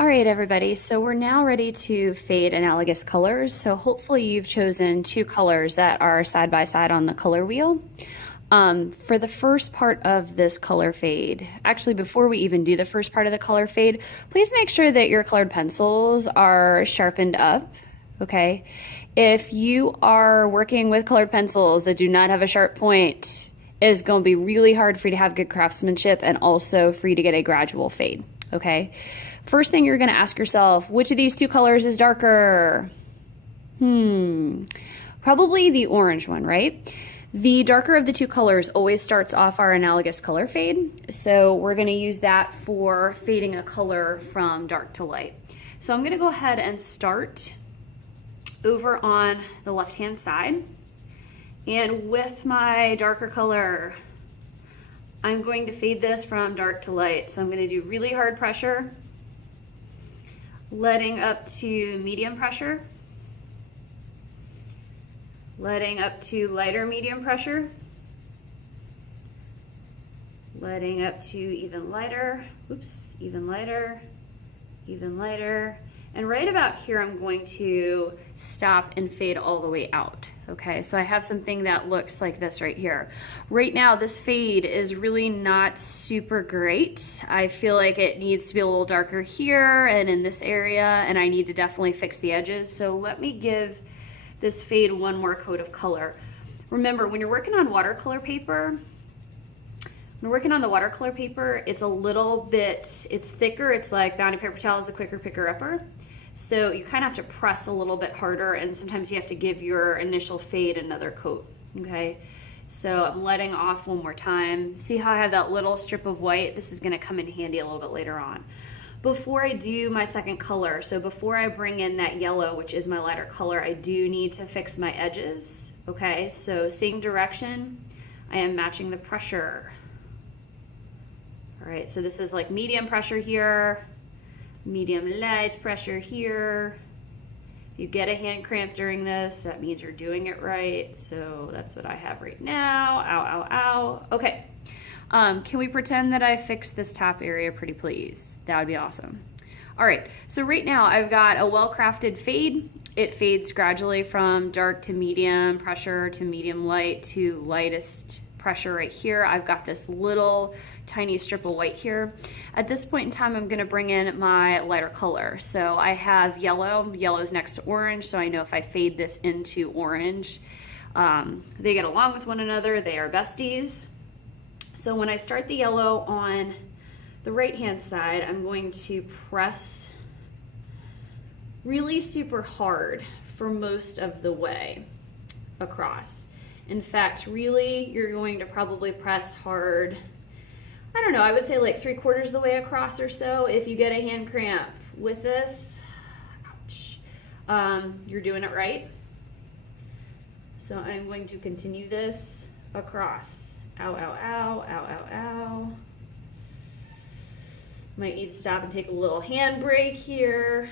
All right, everybody, so we're now ready to fade analogous colors. So hopefully you've chosen two colors that are side by side on the color wheel. For the first part of this color fade, actually before we even do the first part of the color fade, please make sure that your colored pencils are sharpened up, okay? If you are working with colored pencils that do not have a sharp point, it's going to be really hard for you to have good craftsmanship and also for you to get a gradual fade, okay? First thing you're going to ask yourself, which of these two colors is darker? Probably the orange one, right? The darker of the two colors always starts off our analogous color fade. So we're going to use that for fading a color from dark to light. So I'm going to go ahead and start over on the left-hand side. And with my darker color, I'm going to fade this from dark to light. So I'm going to do really hard pressure, letting up to medium pressure, letting up to lighter medium pressure, letting up to even lighter, even lighter, even lighter. And right about here, I'm going to stop and fade all the way out. Okay, so I have something that looks like this right here. Right now, this fade is really not super great. I feel like it needs to be a little darker here and in this area, and I need to definitely fix the edges. So let me give this fade one more coat of color. Remember, when you're working on watercolor paper, it's a little bit, it's thicker. It's like Bounty paper towel is the quicker picker upper. So you kind of have to press a little bit harder, and sometimes you have to give your initial fade another coat, okay? So I'm letting off one more time. See how I have that little strip of white? This is gonna come in handy a little bit later on. Before I do my second color, so before I bring in that yellow, which is my lighter color, I do need to fix my edges, okay? So same direction, I am matching the pressure. All right, so this is like medium pressure here, medium light pressure here. If you get a hand cramp during this, that means you're doing it right. So that's what I have right now. Ow, ow, ow. Okay, can we pretend that I fixed this top area pretty please? That would be awesome. All right, so right now I've got a well-crafted fade. It fades gradually from dark to medium pressure to medium light to lightest pressure right here. I've got this little tiny strip of white here. At this point in time, I'm gonna bring in my lighter color. So I have yellow. Yellow's next to orange, so I know if I fade this into orange, they get along with one another. They are besties. So when I start the yellow on the right-hand side, I'm going to press really super hard for most of the way across. In fact, really, you're going to probably press hard, I don't know, I would say like 3/4 of the way across or so. If you get a hand cramp with this, ouch, you're doing it right. So I'm going to continue this across. Ow, ow, ow, ow, ow, ow. Might need to stop and take a little hand break here.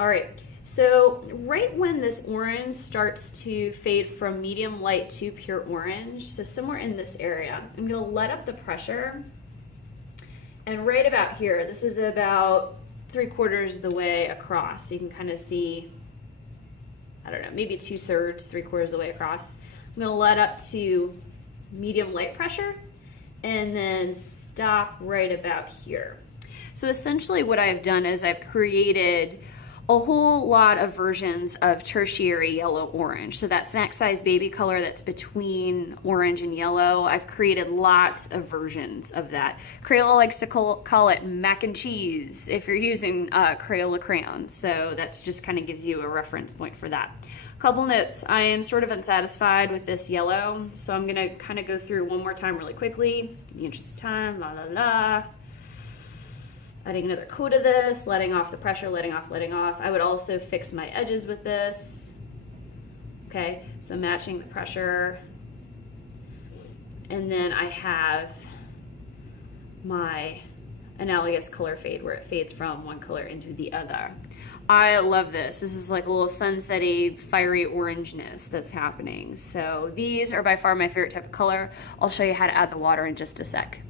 All right. So right when this orange starts to fade from medium light to pure orange, so somewhere in this area, I'm gonna let up the pressure. And right about here, this is about 3/4 of the way across. So you can kind of see, I don't know, maybe 2/3, 3/4 of the way across. I'm gonna let up to medium light pressure and then stop right about here. So essentially what I've done is I've created a whole lot of versions of tertiary yellow orange. So that snack size baby color that's between orange and yellow, I've created lots of versions of that. Crayola likes to call it mac and cheese if you're using Crayola crayons. So that just kind of gives you a reference point for that. Couple notes, I am sort of unsatisfied with this yellow, so I'm gonna kind of go through one more time really quickly in the interest of time, la la la. Adding another coat of this, letting off the pressure, letting off, letting off. I would also fix my edges with this. Okay, so matching the pressure. And then I have my analogous color fade where it fades from one color into the other. I love this. This is like a little sunsetty, fiery orangeness that's happening. So these are by far my favorite type of color. I'll show you how to add the water in just a sec.